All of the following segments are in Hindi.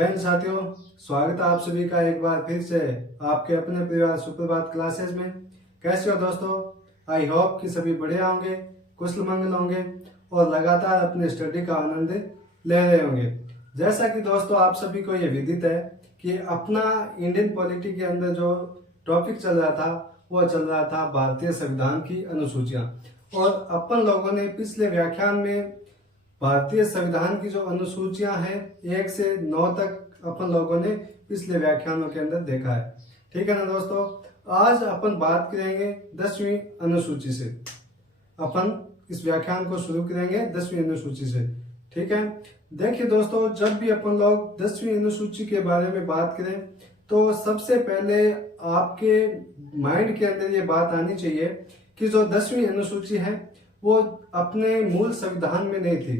जय हिंद साथियों, स्वागत है आप सभी का एक बार फिर से आपके अपने परिवार सुप्रभात क्लासेस में। कैसे हो दोस्तों? आई होप कि सभी बढ़िया होंगे, कुशल मंगल होंगे और लगातार अपने स्टडी का आनंद ले रहे होंगे। जैसा कि दोस्तों आप सभी को ये विदित है कि अपना इंडियन पॉलिटी के अंदर जो टॉपिक चल रहा था वो चल रहा था भारतीय संविधान की अनुसूचियां। और अपन लोगों ने पिछले व्याख्यान में भारतीय संविधान की जो अनुसूचियां हैं 1 से 9 तक अपन लोगों ने पिछले व्याख्यानों के अंदर देखा है। ठीक है ना दोस्तों? आज अपन बात करेंगे 10वीं अनुसूची से। अपन इस व्याख्यान को शुरू करेंगे 10वीं अनुसूची से। ठीक है, देखिए दोस्तों, जब भी अपन लोग 10वीं अनुसूची के बारे में बात करें तो सबसे पहले आपके माइंड के अंदर ये बात आनी चाहिए कि जो 10वीं अनुसूची है वो अपने मूल संविधान में नहीं थी।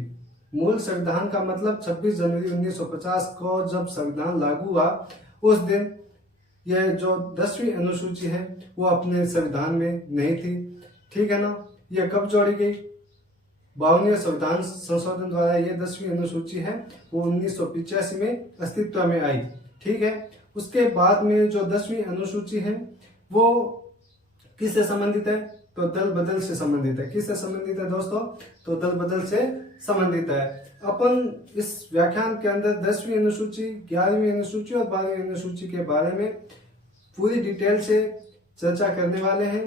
मूल संविधान का मतलब 26 जनवरी 1950 को जब संविधान लागू हुआ उस दिन यह जो 10वीं अनुसूची है वो अपने संविधान में नहीं थी। ठीक है ना? यह कब जोड़ी गई? 52वें संविधान संशोधन द्वारा ये 10वीं अनुसूची है वो 1985 में अस्तित्व में आई। ठीक है, उसके बाद में जो 10वीं अनुसूची है वो किससे संबंधित है? तो दल बदल से संबंधित है। किससे संबंधित है दोस्तों? तो दल बदल से संबंधित है। अपन इस व्याख्यान के अंदर 10वीं अनुसूची, 11वीं अनुसूची और 12वीं अनुसूची के बारे में पूरी डिटेल से चर्चा करने वाले हैं।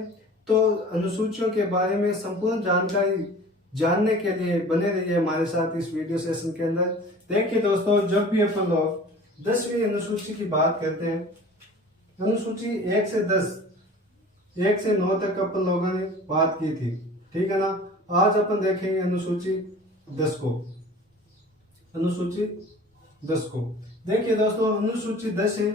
तो अनुसूचियों के बारे में संपूर्ण जानकारी जानने के लिए बने रहिए हमारे साथ इस वीडियो सेशन के अंदर। देखिए दोस्तों, जब भी अपन लोग 10वीं अनुसूची की बात करते हैं, अनुसूची 1 से 9 तक अपन लोगों ने बात की थी। ठीक है ना? आज अपन देखेंगे अनुसूची 10 को। अनुसूची 10 को देखिए दोस्तों, अनुसूची 10 है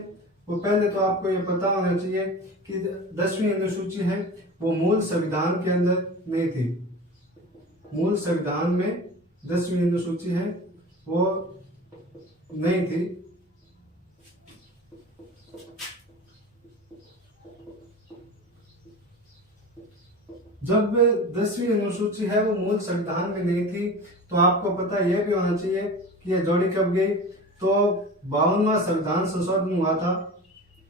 वो पहले तो आपको ये पता होना चाहिए कि 10वीं अनुसूची है वो मूल संविधान के अंदर नहीं थी। मूल संविधान में 10वीं अनुसूची है वो नहीं थी। जब 10वीं अनुसूची है वो मूल संविधान में नहीं थी तो आपको पता यह भी होना चाहिए कि यह जोड़ी कब गई? तो 52वां संविधान संशोधन हुआ था।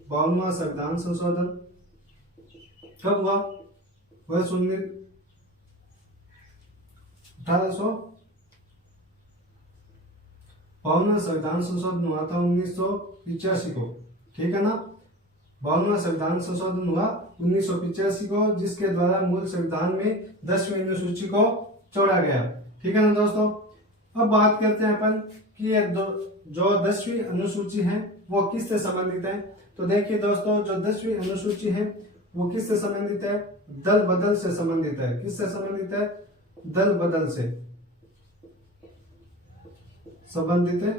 52वां संविधान संशोधन कब हुआ? वर्ष 52वां संविधान संशोधन हुआ था 1985 को। ठीक है ना? 52वां संविधान संशोधन हुआ 1985 को, जिसके द्वारा मूल संविधान में 10वीं अनुसूची को जोड़ा गया। ठीक है ना दोस्तों? अब बात करते हैं अपन कि ये जो 10वीं अनुसूची है वो किससे संबंधित है। तो देखिए दोस्तों, जो 10वीं अनुसूची है वो किससे संबंधित है? दल बदल से संबंधित है। किससे संबंधित है? दल बदल से संबंधित है।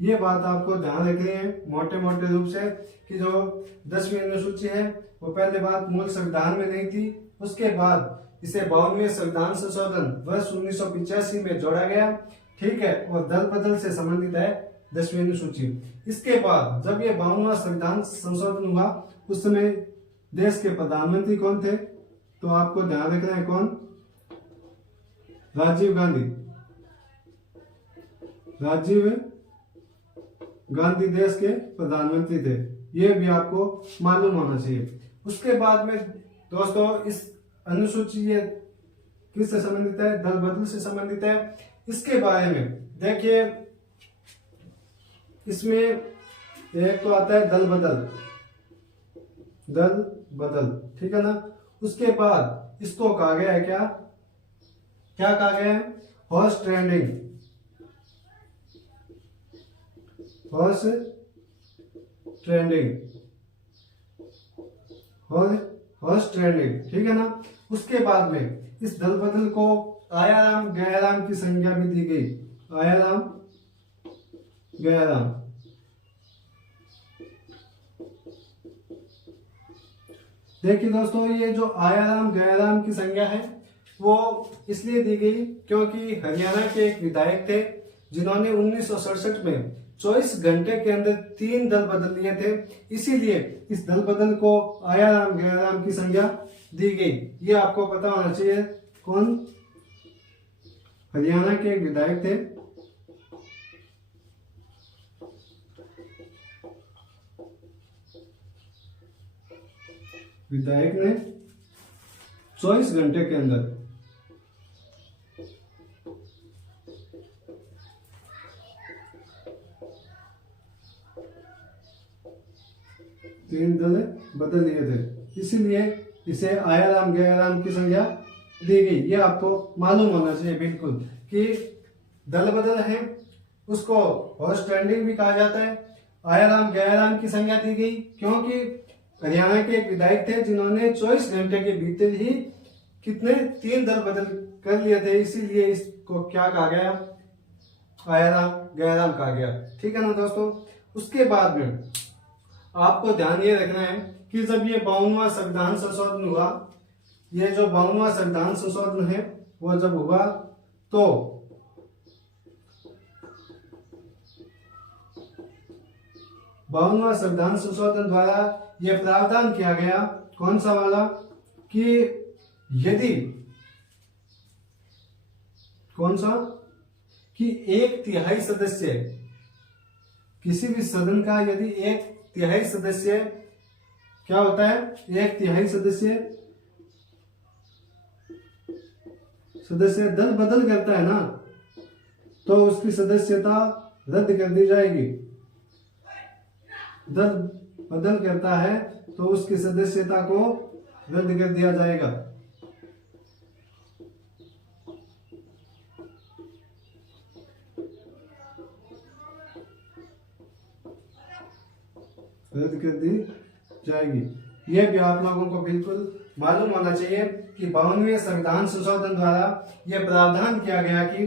ये बात आपको ध्यान रखनी है मोटे मोटे रूप से कि जो 10वीं अनुसूची है वो पहले बात मूल संविधान में नहीं थी, उसके बाद इसे 52वें संविधान संशोधन वर्ष 1985 में जोड़ा गया। ठीक है, और दल बदल से संबंधित है 10वीं अनुसूची। इसके बाद जब ये 52वां संविधान संशोधन हुआ उस समय देश के प्रधानमंत्री कौन थे? तो आपको ध्यान रखना है कौन? राजीव गांधी। राजीव गांधी देश के प्रधानमंत्री थे, ये भी आपको मालूम होना चाहिए। उसके बाद में दोस्तों इस अनुसूची ये किससे संबंधित है? दल बदल से संबंधित है। इसके बारे में देखिए, इसमें एक तो आता है दल बदल। दल बदल, ठीक है ना? उसके बाद इसको कहा गया है क्या कहा गया है? Horse trading. हॉर्स ट्रेडिंग, ठीक है ना? उसके बाद में इस दल बदल को आयाराम गयाराम की संज्ञा भी दी गई। आयाराम गयाराम। देखिए दोस्तों, ये जो आयाराम गयाराम की संज्ञा है वो इसलिए दी गई क्योंकि हरियाणा के एक विधायक थे जिन्होंने 1967 में 24 घंटे के अंदर 3 दल बदल लिए थे। इसीलिए इस दल बदल को आयाराम गयाराम की संज्ञा दी गई। ये आपको पता होना चाहिए। कौन? हरियाणा के एक विधायक थे विधायक ने 24 घंटे के अंदर 3 दल बदल लिए थे, इसीलिए इसे आयाराम गयाराम की संज्ञा दी गई। ये आपको मालूम होना चाहिए बिल्कुल कि दल बदल है उसको हॉर्स ट्रेंडिंग भी कहा जाता है। आयाराम गयाराम की संज्ञा दी गई क्योंकि हरियाणा के एक विधायक थे जिन्होंने 24 घंटे के भीतर ही कितने 3 दल बदल कर लिए थे, इसीलिए इसको क्या कहा गया, आयाराम गयाराम कहा गया। ठीक है ना दोस्तों। उसके बाद में आपको ध्यान ये रखना है कि जब ये 52वां संविधान संशोधन हुआ, ये जो 52वां संविधान संशोधन है वो जब हुआ तो 52वां संविधान संशोधन द्वारा यह प्रावधान किया गया, कौन सा वाला, कि यदि कौन सा, कि 1/3 सदस्य किसी भी सदन का, यदि 1/3 सदस्य क्या होता है, 1/3 सदस्य दल बदल करता है ना, तो उसकी सदस्यता रद्द कर दी जाएगी। दल बदल करता है तो उसकी सदस्यता को रद्द कर दिया जाएगा। रद्द कर दी जाएगी। यह भी आप लोगों को बिल्कुल मालूम होना चाहिए कि 52वें संविधान संशोधन द्वारा यह प्रावधान किया गया कि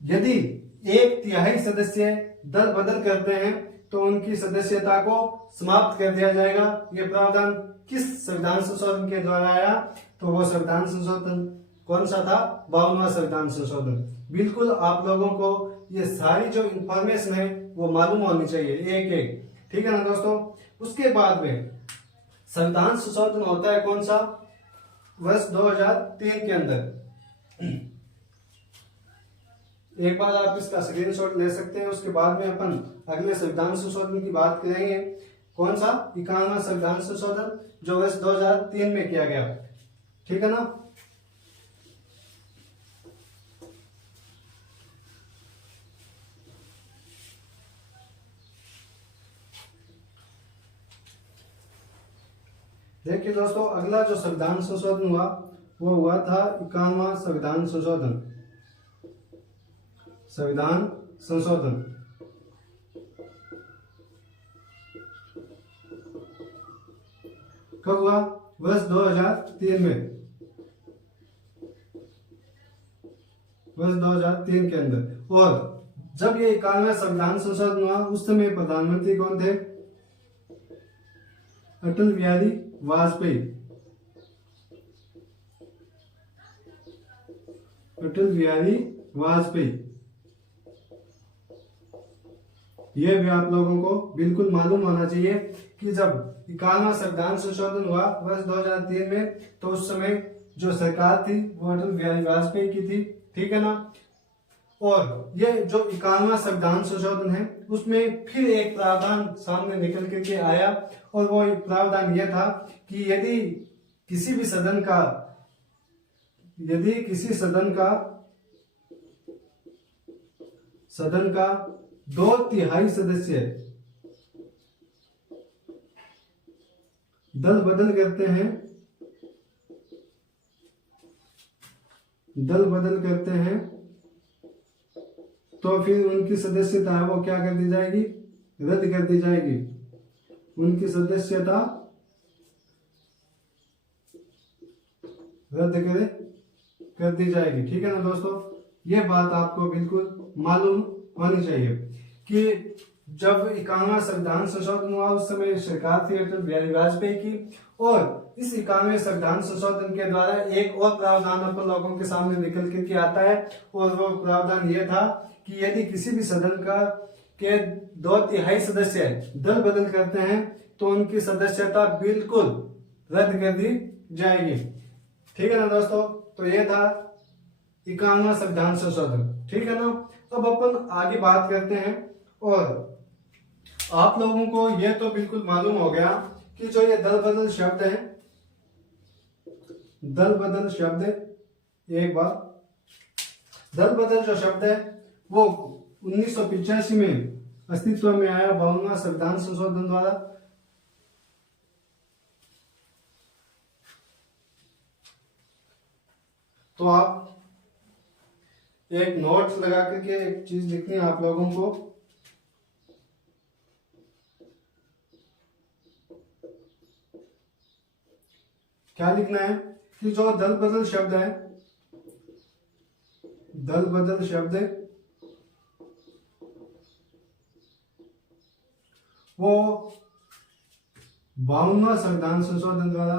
यदि 1/3 सदस्य दल बदल करते हैं तो उनकी सदस्यता को समाप्त कर दिया जाएगा। यह प्रावधान किस संविधान संशोधन के द्वारा आया, तो वो संविधान संशोधन कौन सा था, 52वां संविधान संशोधन। बिल्कुल आप लोगों को ये सारी जो इंफॉर्मेशन है वो मालूम होनी चाहिए एक एक। ठीक है ना दोस्तों। उसके बाद में संविधान संशोधन होता है कौन सा, वर्ष 2003 के अंदर। एक बार आप इसका स्क्रीनशॉट ले सकते हैं। उसके बाद में अपन अगले संविधान संशोधन की बात करेंगे, कौन सा, 51वां संविधान संशोधन जो वर्ष 2003 में किया गया। ठीक है ना। देखिए दोस्तों, अगला जो संविधान संशोधन हुआ वो हुआ था 51वां संविधान संशोधन। संविधान संशोधन कब हुआ, वर्ष 2003 में, वर्ष 2003 के अंदर। और जब ये 51वां संविधान संशोधन हुआ उस समय प्रधानमंत्री कौन थे, अटल बिहारी वाजपेयी। अटल बिहारी वाजपेयी। यह भी आप लोगों को बिल्कुल मालूम होना चाहिए कि जब 51वां संविधान संशोधन हुआ वर्ष 2003 में, तो उस समय जो सरकार थी वो अटल बिहारी वाजपेयी की थी। ठीक है ना। और ये जो 51वां संविधान संशोधन है उसमें फिर एक प्रावधान सामने निकल करके आया, और वो प्रावधान यह था कि यदि किसी भी सदन का, यदि किसी सदन का 2/3 सदस्य दल बदल करते हैं, तो फिर उनकी सदस्यता है वो क्या कर दी जाएगी, रद्द कर दी जाएगी। उनकी सदस्यता रद्द कर दी जाएगी। ठीक है ना दोस्तों। ये बात आपको बिल्कुल मालूम होनी चाहिए कि जब 51वां संविधान संशोधन हुआ उस समय सरकार थी अटल बिहारी वाजपेयी की, और इस 51वें संविधान संशोधन के द्वारा एक और प्रावधान अपन लोगों के सामने निकल करके आता है, और वो प्रावधान यह था कि यदि किसी भी सदन के 2/3 सदस्य दल बदल करते हैं तो उनकी सदस्यता बिल्कुल रद्द कर दी जाएगी। ठीक है ना दोस्तों। तो ये था 51वां संविधान संशोधन। ठीक है ना। अब अपन आगे बात करते हैं, और आप लोगों को यह तो बिल्कुल मालूम हो गया कि जो ये दल बदल शब्द है दल बदल शब्द, एक बार दल बदल जो शब्द है वो 1985 में अस्तित्व में आया 52वां संविधान संशोधन द्वारा। तो आप एक नोट लगा करके एक चीज लिखनी है आप लोगों को, क्या लिखना है कि जो दल बदल शब्द है, दल बदल शब्द वो 52वां संविधान संशोधन द्वारा,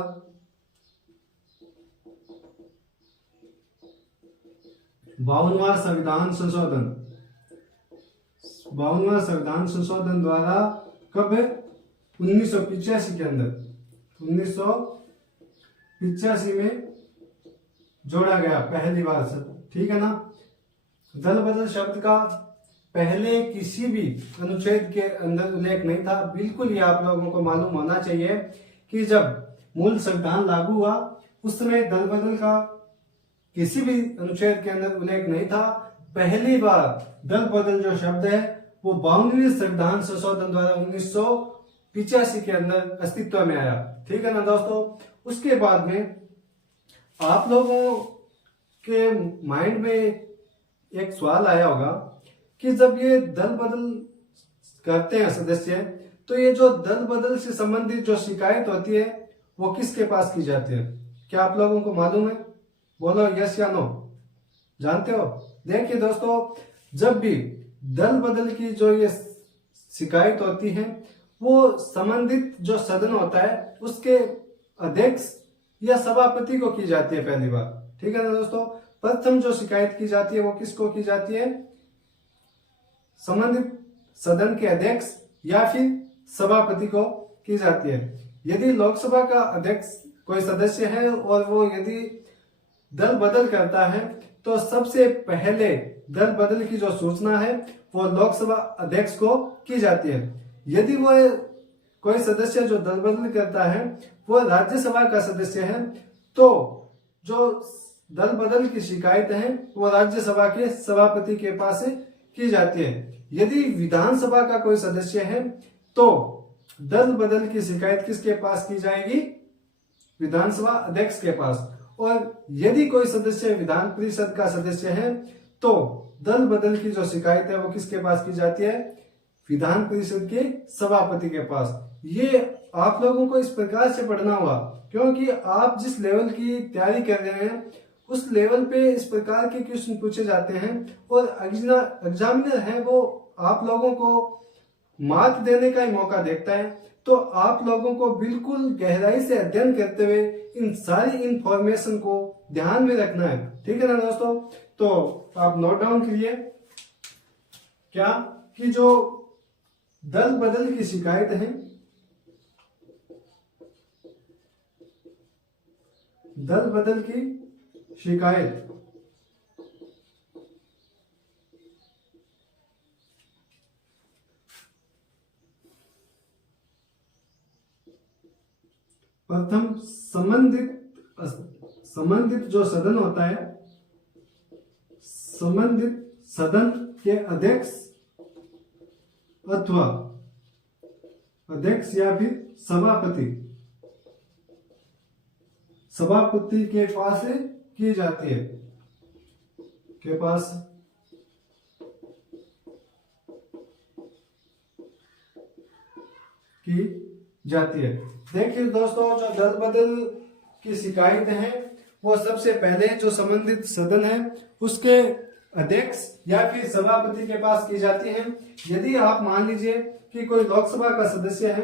52वां संविधान संशोधन, 52वां संविधान संशोधन द्वारा कब है? 1985 के अंदर, 1985 में जोड़ा गया पहली बार से, ठीक है ना। दल बदल शब्द का पहले किसी भी अनुच्छेद के अंदर उल्लेख नहीं था। बिल्कुल ये आप लोगों को मालूम होना चाहिए कि जब मूल संविधान लागू हुआ उस समय दल बदल का किसी भी अनुच्छेद के अंदर उल्लेख नहीं था। पहली बार दल बदल जो शब्द है वो 52वें संविधान संशोधन द्वारा 1985 के अंदर अस्तित्व में आया, ठीक है ना दोस्तों। उसके बाद में आप लोगों के माइंड में एक सवाल आया होगा कि जब ये दल बदल करते हैं सदस्य, तो ये जो दल बदल से संबंधित जो शिकायत होती है वो किसके पास की जाती है? क्या आप लोगों को मालूम है? बोलो यस या नो, जानते हो? देखिए दोस्तों, जब भी दल बदल की जो ये शिकायत होती है वो संबंधित जो सदन होता है उसके अध्यक्ष या सभापति को की जाती है पहली बार, ठीक है ना दोस्तों। प्रथम जो शिकायत की जाती है वो किसको की जाती है? संबंधित सदन के अध्यक्ष या फिर सभापति को की जाती है। यदि लोकसभा का अध्यक्ष कोई सदस्य है और वो यदि दल बदल करता है तो सबसे पहले दल बदल की जो सूचना है वो लोकसभा अध्यक्ष को की जाती है। यदि वो कोई सदस्य जो दल बदल करता है वो राज्यसभा का सदस्य है तो जो दल बदल की शिकायत है वो राज्यसभा के सभापति के पास की जाती है। यदि विधानसभा का कोई सदस्य है तो दल बदल की शिकायत किसके पास की जाएगी? विधानसभा अध्यक्ष के पास। और यदि कोई सदस्य विधान परिषद का सदस्य है तो दल बदल की जो शिकायत है वो किसके पास की जाती है? विधान परिषद के सभापति के पास। ये आप लोगों को इस प्रकार से पढ़ना होगा क्योंकि आप जिस लेवल की तैयारी कर रहे हैं उस लेवल पे इस प्रकार के क्वेश्चन पूछे जाते हैं और एग्जामिनर है वो आप लोगों को मार्क देने का ही मौका देखता है। तो आप लोगों को बिल्कुल गहराई से अध्ययन करते हुए इन सारी इंफॉर्मेशन को ध्यान में रखना है, ठीक है ना दोस्तों। तो आप नोट डाउन करिए क्या कि जो दल बदल की शिकायत है, दल बदल की शिकायत प्रथम संबंधित जो सदन होता है, संबंधित सदन के अध्यक्ष अथवा अध्यक्ष या फिर सभापति के पास की जाती है, के पास की जाती है। देखिए दोस्तों, जो दल बदल की शिकायत है वो सबसे पहले जो संबंधित सदन है उसके अध्यक्ष या फिर सभापति के पास की जाती है। यदि आप मान लीजिए कि कोई लोकसभा का सदस्य है,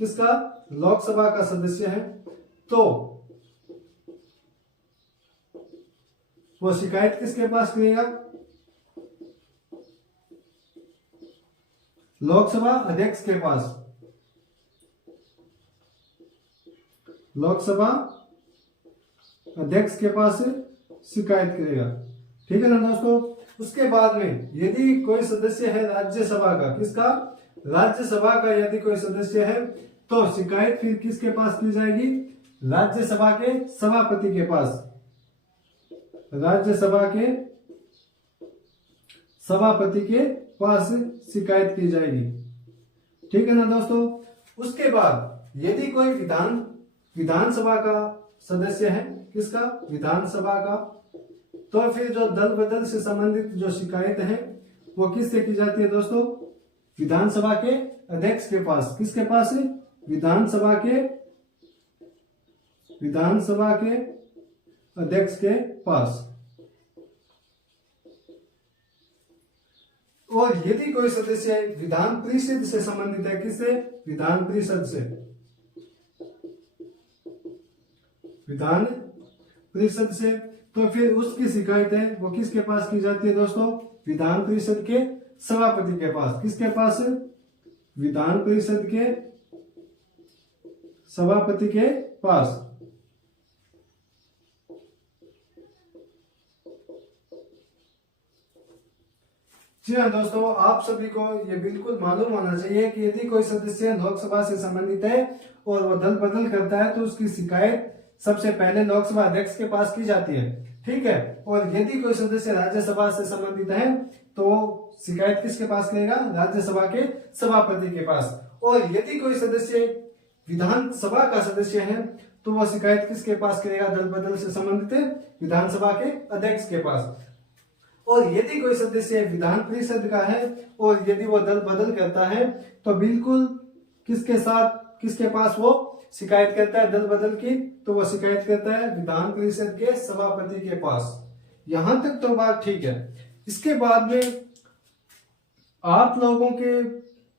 किसका? लोकसभा का सदस्य है, तो वो शिकायत किसके पास करेगा? लोकसभा अध्यक्ष के पास, लोकसभा अध्यक्ष के पास शिकायत करेगा, ठीक है ना दोस्तों। उसके बाद में यदि कोई सदस्य है राज्यसभा का, किसका? राज्यसभा का यदि कोई सदस्य है तो शिकायत फिर किसके पास की जाएगी? राज्यसभा के सभापति के पास, राज्यसभा के सभापति के पास शिकायत की जाएगी। ठीक है ना दोस्तों। उसके बाद यदि कोई विधानसभा का सदस्य है, किसका, विधानसभा का, तो फिर जो दल बदल से संबंधित जो शिकायत है वो किससे की जाती है दोस्तों, विधानसभा के अध्यक्ष के पास। किसके पास, विधानसभा के अध्यक्ष के पास। और यदि कोई सदस्य विधान परिषद से संबंधित है, किससे, विधान परिषद से, विधान परिषद से, तो फिर उसकी शिकायत है वो किसके पास की जाती है दोस्तों, विधान परिषद के सभापति के पास। किसके पास, विधान परिषद के सभापति के पास। जी हाँ दोस्तों, आप सभी को ये बिल्कुल मालूम होना चाहिए कि यदि कोई सदस्य लोकसभा से संबंधित है और वो दल बदल करता है तो उसकी शिकायत सबसे पहले लोकसभा अध्यक्ष के पास की जाती है। ठीक है। और यदि कोई सदस्य राज्यसभा से संबंधित है तो शिकायत किसके पास करेगा, राज्यसभा के सभापति के पास। और यदि कोई सदस्य विधानसभा का सदस्य है तो वह शिकायत किसके पास करेगा, दल बदल से संबंधित विधानसभा के अध्यक्ष के पास। और यदि कोई सदस्य विधान परिषद का है और यदि वो दल बदल करता है तो बिल्कुल किसके साथ, किसके पास वो शिकायत करता है दल बदल की, तो वो शिकायत करता है विधान परिषद के सभापति के पास। यहां तक तो बात ठीक है। इसके बाद में आप लोगों के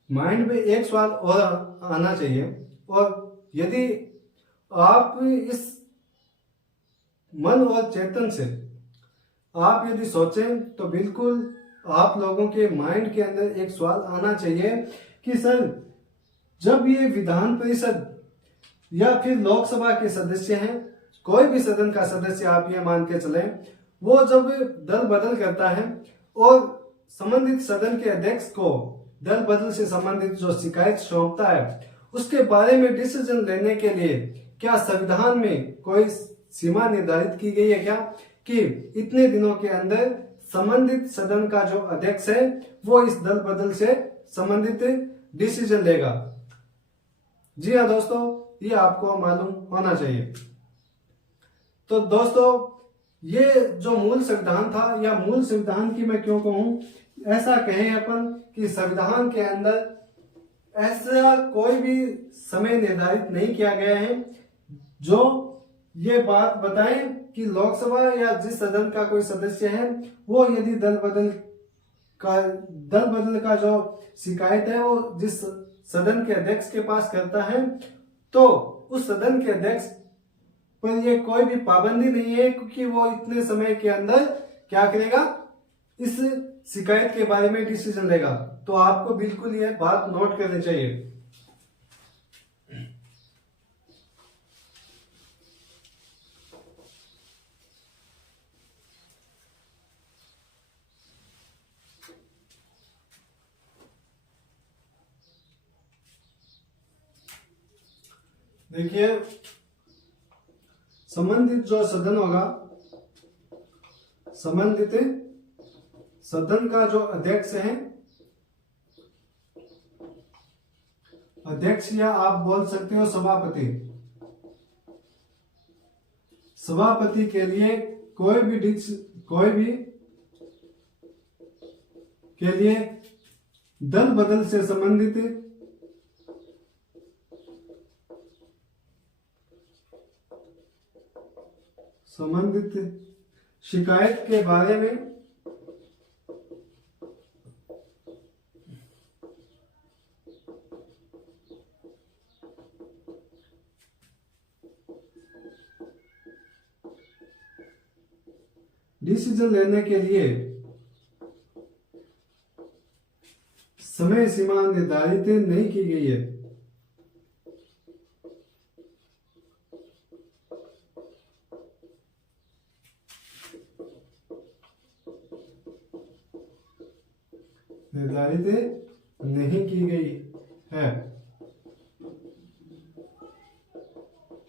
माइंड में एक सवाल और आना चाहिए, और यदि आप इस मन और चेतन से आप यदि सोचें तो बिल्कुल आप लोगों के माइंड के अंदर एक सवाल आना चाहिए कि सर, जब ये विधान परिषद या फिर लोकसभा के सदस्य हैं, कोई भी सदन का सदस्य आप ये मान के चलें, वो जब दल बदल करता है और संबंधित सदन के अध्यक्ष को दल बदल से संबंधित जो शिकायत सौंपता है उसके बारे में डिसीजन लेने के लिए क्या संविधान में कोई सीमा निर्धारित की गई है क्या, कि इतने दिनों के अंदर संबंधित सदन का जो अध्यक्ष है वो इस दल बदल से संबंधित डिसीजन लेगा। जी हाँ दोस्तों, ये आपको मालूम होना चाहिए। तो दोस्तों, ये जो मूल संविधान था, या मूल संविधान की मैं क्यों कहूं, ऐसा कहें अपन कि संविधान के अंदर ऐसा कोई भी समय निर्धारित नहीं किया गया है जो ये बात बताएं कि लोकसभा या जिस सदन का कोई सदस्य है वो यदि दल बदल का जो शिकायत है वो जिस सदन के अध्यक्ष के पास करता है तो उस सदन के अध्यक्ष पर ये कोई भी पाबंदी नहीं है, क्योंकि वो इतने समय के अंदर क्या करेगा, इस शिकायत के बारे में डिसीजन लेगा। तो आपको बिल्कुल ये बात नोट करनी चाहिए। देखिए, संबंधित जो सदन होगा, संबंधित सदन का जो अध्यक्ष है, अध्यक्ष या आप बोल सकते हो सभापति, सभापति के लिए कोई भी के लिए दल बदल से संबंधित शिकायत के बारे में डिसीजन लेने के लिए समय सीमा निर्धारित नहीं की गई है। निर्धारित नहीं की गई है।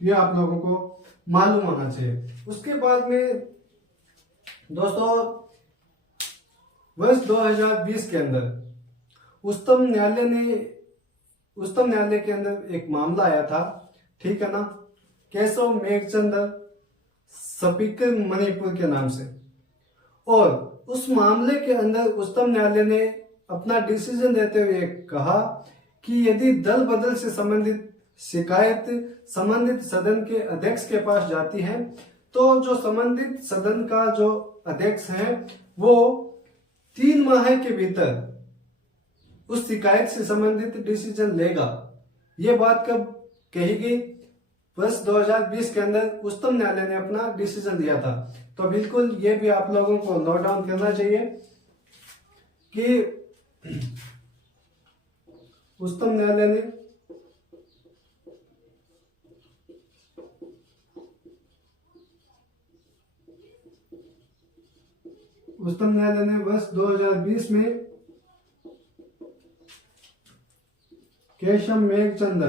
ये आप लोगों को मालूम होना चाहिए। उसके बाद में दोस्तों वर्ष 2020 के अंदर उच्चतम न्यायालय के अंदर एक मामला आया था, ठीक है ना, केशव मेघचंद स्पीकर मणिपुर के नाम से। और उस मामले के अंदर उच्चतम न्यायालय ने अपना डिसीजन देते हुए कहा कि यदि दल बदल से संबंधित शिकायत संबंधित सदन के अध्यक्ष के पास जाती है तो जो संबंधित सदन का जो अध्यक्ष है वो 3 माह के भीतर उस शिकायत से संबंधित डिसीजन लेगा। ये बात कब कही गई? वर्ष 2020 के अंदर उच्चतम न्यायालय ने अपना डिसीजन दिया था। तो बिल्कुल ये भी आप लोगों को नोट डाउन करना चाहिए कि उच्चतम न्यायालय ने वर्ष 2020 में केशव मेघचंद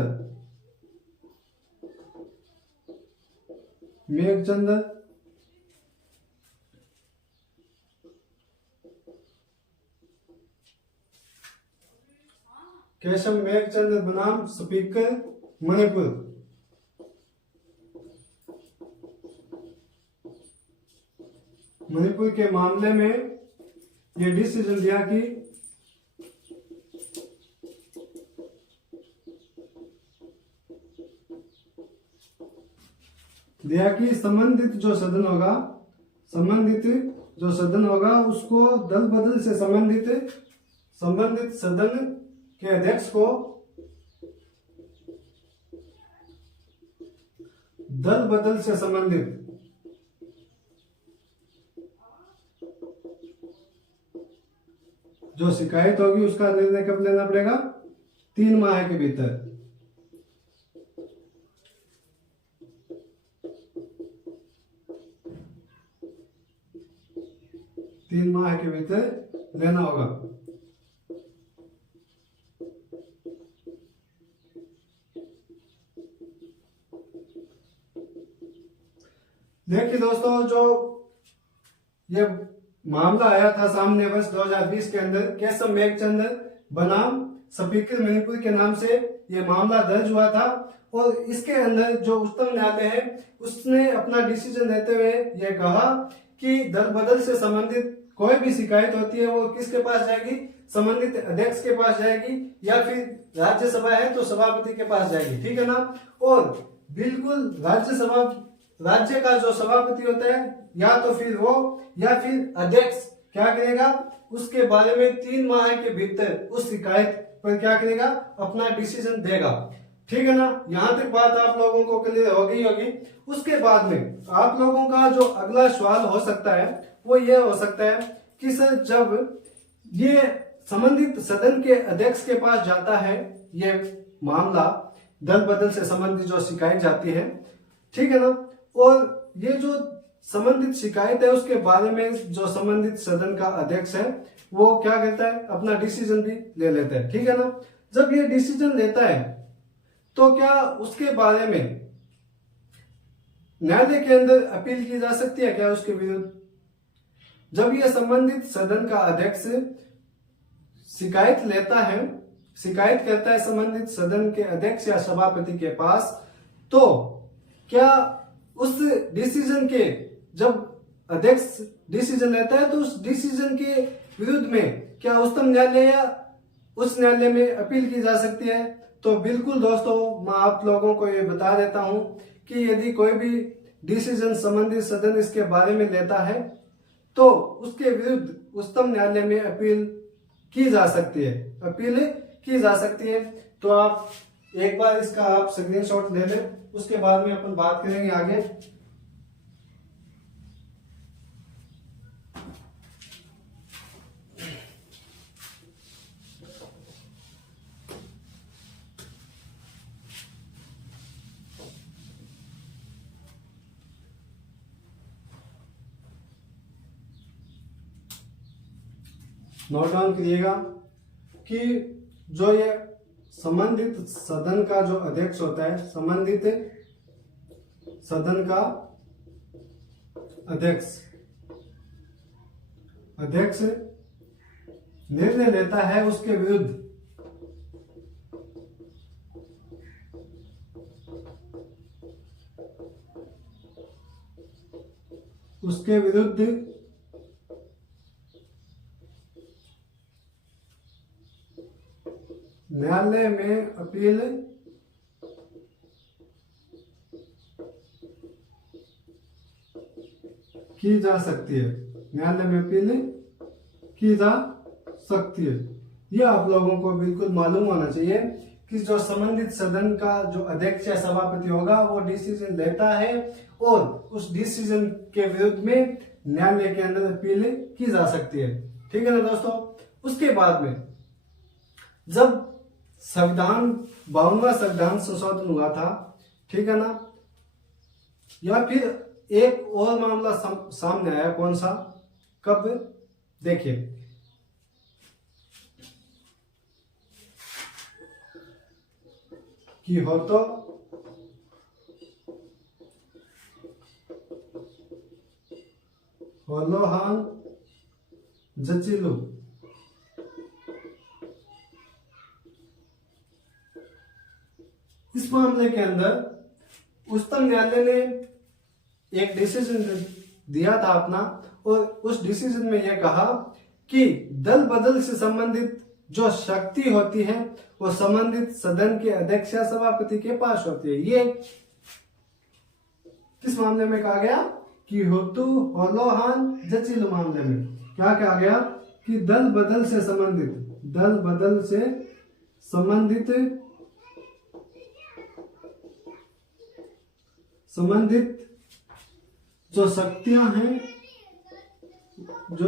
बनाम स्पीकर मणिपुर के मामले में ये डिसीजन दिया कि संबंधित जो सदन होगा उसको दल बदल से संबंधित सदन के अध्यक्ष को दल बदल से संबंधित जो शिकायत होगी उसका निर्णय कब लेना पड़ेगा? 3 माह के भीतर। लेना होगा। देखिए दोस्तों, जो ये मामला आया था सामने वर्ष 2020 के अंदर, केशव मेघचंद बनाम स्पीकर मणिपुर के नाम से ये मामला दर्ज हुआ था। और इसके अंदर जो उच्चतम न्यायालय है उसने अपना डिसीजन देते हुए ये कहा कि दल बदल से संबंधित कोई भी शिकायत होती है वो किसके पास जाएगी? संबंधित अध्यक्ष के पास जाएगी, या फिर राज्यसभा है तो सभापति के पास जाएगी, ठीक है ना। और बिल्कुल राज्य का जो सभापति होता है या तो फिर वो या फिर अध्यक्ष क्या करेगा? उसके बारे में 3 माह के भीतर उस शिकायत पर क्या करेगा? अपना डिसीजन देगा, ठीक है ना। यहां तक बात आप लोगों को क्लियर हो गई होगी। उसके बाद में आप लोगों का जो अगला सवाल हो सकता है वो ये हो सकता है कि सर, जब ये संबंधित सदन के अध्यक्ष के पास जाता है ये मामला, दल बदल से संबंधित जो शिकायत जाती है, ठीक है ना, और ये जो संबंधित शिकायत है उसके बारे में जो संबंधित सदन का अध्यक्ष है वो क्या करता है? अपना डिसीजन भी ले लेता है, ठीक है ना। जब ये डिसीजन लेता है तो क्या उसके बारे में न्यायालय के अंदर अपील की जा सकती है क्या उसके विरुद्ध? जब ये संबंधित सदन का अध्यक्ष शिकायत करता है संबंधित सदन के अध्यक्ष या सभापति के पास, तो क्या उस डिसीजन के, जब अध्यक्ष डिसीजन लेता है तो उस डिसीजन के विरुद्ध में क्या उच्चतम न्यायालय या उच्च न्यायालय में अपील की जा सकती है? तो बिल्कुल दोस्तों, मैं आप लोगों को ये बता देता हूं कि यदि कोई भी डिसीजन संबंधित सदन इसके बारे में लेता है तो उसके विरुद्ध उच्चतम न्यायालय में अपील की जा सकती है। तो आप एक बार इसका आप स्क्रीनशॉट ले लें, उसके बाद में अपन बात करेंगे आगे। नोट डाउन करिएगा कि जो ये संबंधित सदन का जो अध्यक्ष होता है, संबंधित सदन का अध्यक्ष निर्णय लेता है उसके विरुद्ध न्यायालय में अपील की जा सकती है। न्यायालय में अपील की जा सकती है। यह आप लोगों को बिल्कुल मालूम होना चाहिए कि जो संबंधित सदन का जो अध्यक्ष या सभापति होगा वो डिसीजन लेता है और उस डिसीजन के विरुद्ध में न्यायालय के अंदर अपील की जा सकती है। ठीक है ना दोस्तों। उसके बाद में जब 52वां संविधान संशोधन हुआ था, ठीक है ना, या फिर एक और मामला सामने आया। कौन सा? कब? देखिए, कि हो तो होलोहान जचिलू इस मामले के अंदर उच्चतम न्यायालय ने एक डिसीजन दिया था अपना, और उस डिसीजन में यह कहा कि दल बदल से संबंधित जो शक्ति होती है वो संबंधित सदन के अध्यक्ष या सभापति के पास होती है। ये किस मामले में कहा गया? कि होतु होलोहान जचिलू मामले में क्या कहा गया? कि दल बदल से संबंधित जो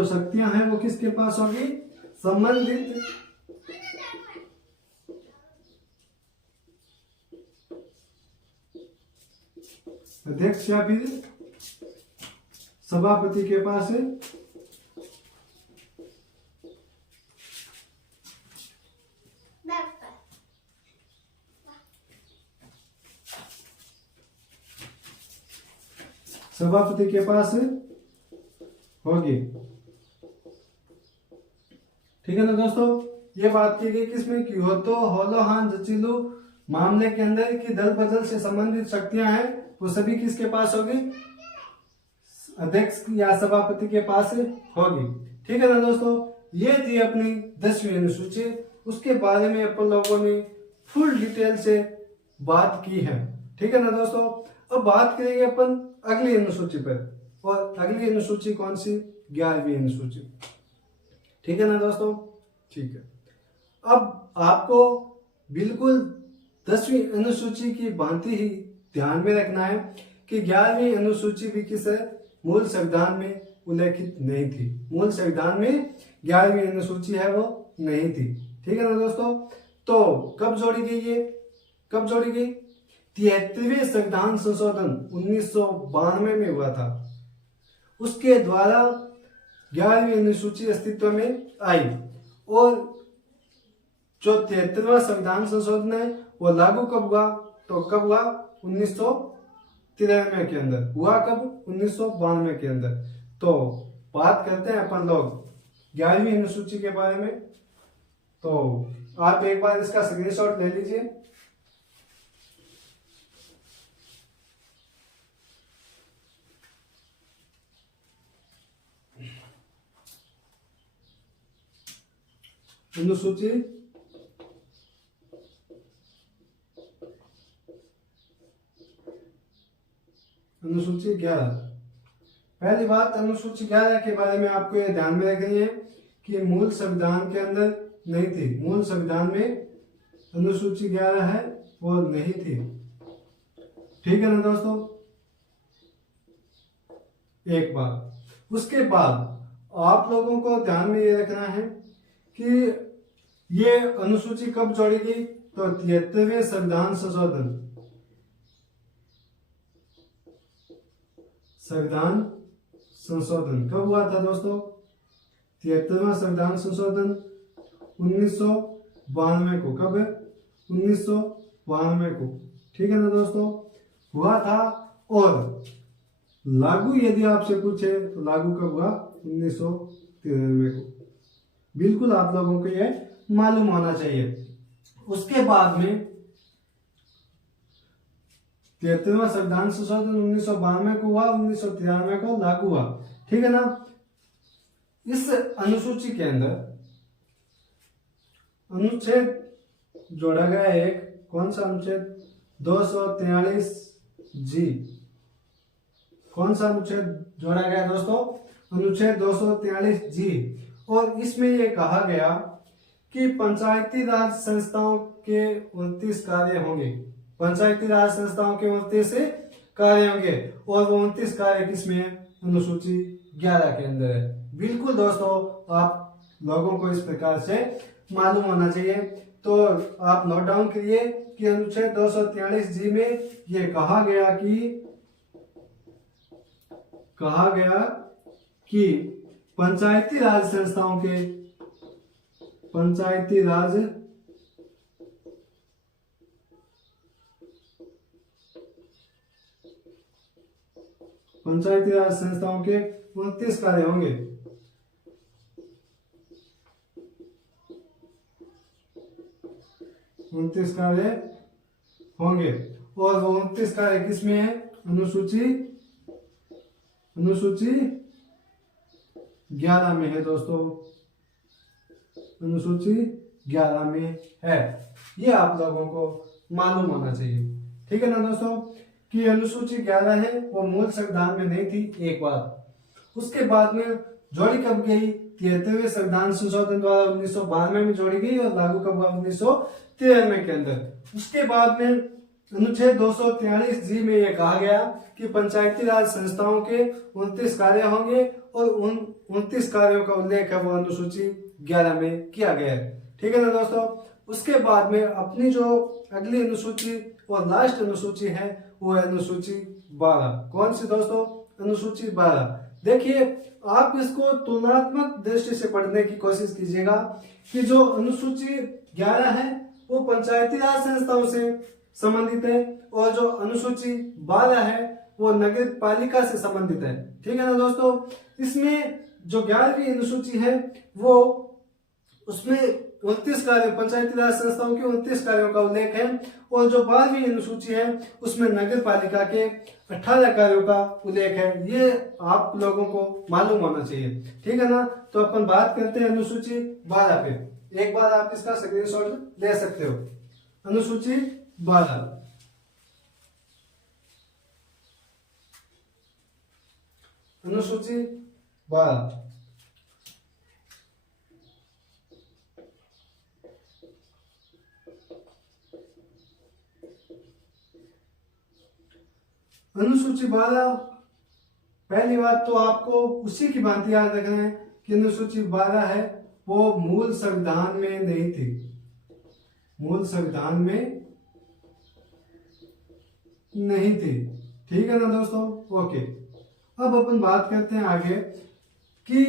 शक्तियां हैं वो किसके पास होगी? संबंधित अध्यक्ष या फिर सभापति के पास है। सभापति के पास होगी। ठीक है ना दोस्तों। ये बात की गई किसमें? कि हो तो होलोहान जचिलू मामले के अंदर की दल बदल से संबंधित शक्तियां हैं वो सभी किसके पास होगी? अध्यक्ष या सभापति के पास होगी। ठीक है ना दोस्तों। ये थी अपनी 10वीं अनुसूची। उसके बारे में अपन लोगों ने फुल डिटेल से बात की है। ठीक है ना दोस्तों। अब बात करेंगे अपन अगली अनुसूची पर, और अगली अनुसूची कौन सी? 11वीं अनुसूची। ठीक है ना दोस्तों। ठीक है। अब आपको बिल्कुल 10वीं अनुसूची की भांति ही ध्यान में रखना है कि 11वीं अनुसूची भी किस है? मूल संविधान में उल्लेखित नहीं थी। मूल संविधान में 11वीं अनुसूची है वो नहीं थी। ठीक है ना दोस्तों। तो कब जोड़ी गई? ये कब जोड़ी गई? 73वें संविधान संशोधन 1992 में हुआ था। उसके द्वारा 11वीं अनुसूची अस्तित्व में आई, और जो 73वां संविधान संशोधन है वो लागू कब हुआ? तो कब हुआ? 1993 के अंदर हुआ। कब? 1992 के अंदर। तो बात करते हैं अपन लोग 11वीं अनुसूची के बारे में। तो आप एक बार इसका स्क्रीनशॉट ले लीजिए। अनुसूची अनुसूची 11। पहली बात, अनुसूची 11 के बारे में आपको ये ध्यान में रखनी है कि मूल संविधान के अंदर नहीं थी। मूल संविधान में अनुसूची 11 है वो नहीं थी। ठीक है ना दोस्तों। एक बात। उसके बाद आप लोगों को ध्यान में ये रखना है कि ये अनुसूची कब जोड़ी गई? तो 73वें संविधान संशोधन कब हुआ था दोस्तों? 73वां संविधान संशोधन 1992 को। कब? 1992 को। ठीक है ना दोस्तों। हुआ था, और लागू यदि आपसे पूछे तो लागू कब हुआ? 1993 को। बिल्कुल आप लोगों को यह मालूम होना चाहिए। उसके बाद में 73वां संविधान संशोधन 1992 को हुआ, 1993 को लागू हुआ। ठीक है ना। इस अनुसूची के अंदर अनुच्छेद जोड़ा गया है एक, कौन सा अनुच्छेद? 243 जी। कौन सा अनुच्छेद जोड़ा गया दोस्तों? अनुच्छेद 243 जी। और इसमें यह कहा गया कि पंचायती राज संस्थाओं के 29 कार्य होंगे। पंचायती राज संस्थाओं के 29 कार्य होंगे और वो 29 कार्य किसमें है? अनुसूची 11 के अंदर है। बिल्कुल दोस्तों आप लोगों को इस प्रकार से मालूम होना चाहिए। तो आप नोट डाउन करिए कि अनुच्छेद 243 जी में ये कहा गया कि पंचायती राज संस्थाओं के पंचायती राज संस्थाओं के 29 कार्य होंगे। और वो 29 कार्य किसमें है? अनुसूची 11 में है दोस्तों। अनुसूची 11 में है। ये आप लोगों को मालूम होना चाहिए। ठीक है ना दोस्तों कि अनुसूची 11 है, वो मूल संविधान में नहीं थी। एक बात। उसके बाद में जोड़ी कब गई? 73वें संविधान संशोधन द्वारा 1992 में जोड़ी गई और लागू कब हुआ? 1993 के अंदर। उसके बाद में अनुच्छेद 243 जी में यह कहा गया कि पंचायती राज संस्थाओं के 29 कार्य होंगे और उन 29 कार्यों का उल्लेख है वो अनुसूची 11 में किया गया है। ठीक है ना दोस्तों। उसके बाद में अपनी जो अगली अनुसूची और लास्ट अनुसूची है वो है अनुसूची 12। कौन सी दोस्तों? अनुसूची 12। देखिए आप इसको तुलनात्मक दृष्टि से पढ़ने की कोशिश कीजिएगा कि जो अनुसूची 11 है वो पंचायती राज संस्थाओं से संबंधित है और जो अनुसूची 12 है वो नगर पालिका से संबंधित है। ठीक है ना दोस्तों। इसमें जो 11वीं अनुसूची है वो उसमें 29 कार्य पंचायती राज संस्थाओं के 29 कार्यों का उल्लेख है और जो 12वीं अनुसूची है उसमें नगर पालिका के 18 कार्यों का उल्लेख है। ये आप लोगों को मालूम होना चाहिए। ठीक है ना। तो अपन बात करते हैं अनुसूची 12 पे। एक बार आप इसका स्क्रीनशॉट ले सकते हो। अनुसूची 12। अनुसूची 12 अनुसूची 12। पहली बात तो आपको उसी की भांति याद रखना है कि अनुसूची 12 है वो मूल संविधान में नहीं थी। मूल संविधान में नहीं थी। ठीक है ना दोस्तों। ओके। अब अपन बात करते हैं आगे कि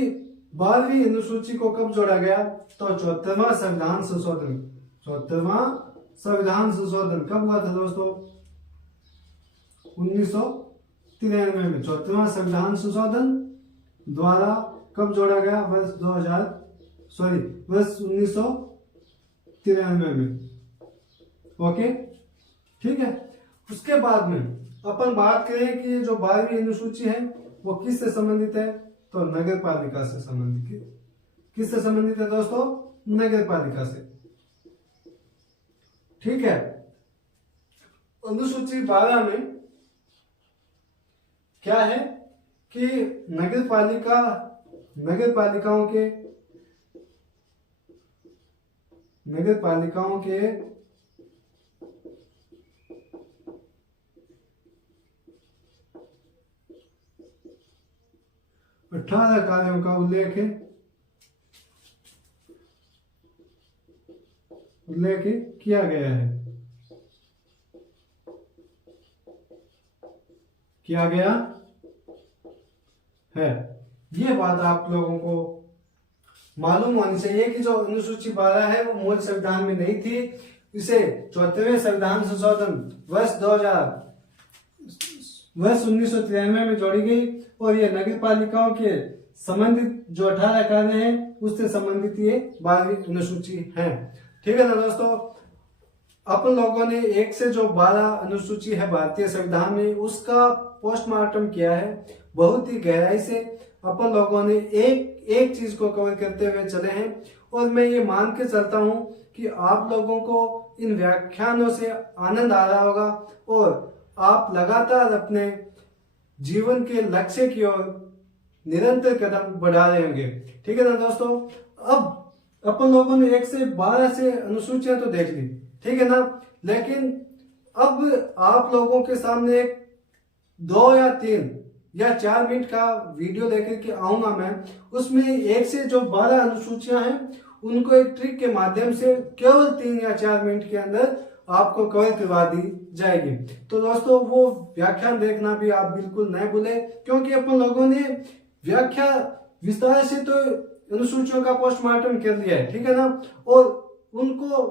12वीं अनुसूची को कब जोड़ा गया? तो 74वां संविधान संशोधन। 74वां संविधान संशोधन कब हुआ था दोस्तों? 1993 में। 74वां संविधान संशोधन द्वारा कब जोड़ा गया? वर्ष 1993 में। ओके। ठीक है। उसके बाद में अपन बात करें कि जो 12वीं अनुसूची है वो किससे संबंधित है? तो नगर पालिका से संबंधित। किससे संबंधित है दोस्तों? नगर पालिका से। ठीक है। अनुसूची 12 में क्या है कि नगर पालिकाओं के 18 कार्यों का उल्लेख किया गया है। ये बात आप लोगों को मालूम होनी चाहिए कि जो अनुसूची 12 है वो मूल संविधान में नहीं थी। इसे 74वें संविधान संशोधन वर्ष वर्ष 1993 में जोड़ी गई और ये नगर पालिकाओं के संबंधित जो 18 कार्य हैं उससे संबंधित ये 12वीं अनुसूची है। ठीक है ना दोस्तों, अपन लोगों ने 1 से जो 12 अनुसूची है भारतीय संविधान में उसका पोस्टमार्टम किया है। बहुत ही गहराई से अपन लोगों ने एक एक चीज को कवर करते हुए चले हैं और मैं ये मान के चलता हूं कि आप लोगों को इन व्याख्यानों से आनंद आ रहा होगा और आप लगातार अपने जीवन के लक्ष्य की ओर निरंतर कदम बढ़ा रहे होंगे। ठीक है ना दोस्तों, अब अपन लोगों ने 1 से 12 से अनुसूचियां तो देख ली, ठीक है ना, लेकिन अब आप लोगों के सामने एक 2 या 3 या 4 मिनट का वीडियो लेकर के आऊंगा मैं। उसमें 1 से जो 12 अनुसूचियां हैं उनको एक ट्रिक के माध्यम से केवल 3 या 4 मिनट के अंदर आपको कवर करवा दी जाएगी। तो दोस्तों वो व्याख्यान देखना भी आप बिल्कुल न भूलें, क्योंकि अपन लोगों ने व्याख्या विस्तार से तो अनुसूचियों का पोस्टमार्टम कर लिया है, ठीक है ना, और उनको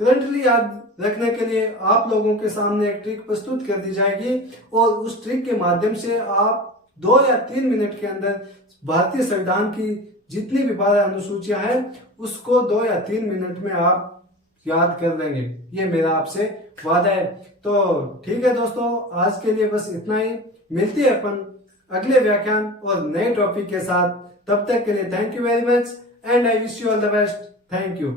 करंटली याद रखने के लिए आप लोगों के सामने एक ट्रिक प्रस्तुत कर दी जाएगी और उस ट्रिक के माध्यम से आप 2 या 3 मिनट के अंदर भारतीय संविधान की जितनी भी 12 अनुसूचियां हैं उसको 2 या 3 मिनट में आप याद कर लेंगे, ये मेरा आपसे वादा है। तो ठीक है दोस्तों, आज के लिए बस इतना ही। मिलती है अपन अगले व्याख्यान और नए टॉपिक के साथ। तब तक के लिए thank you very much and I wish you all the best. Thank you.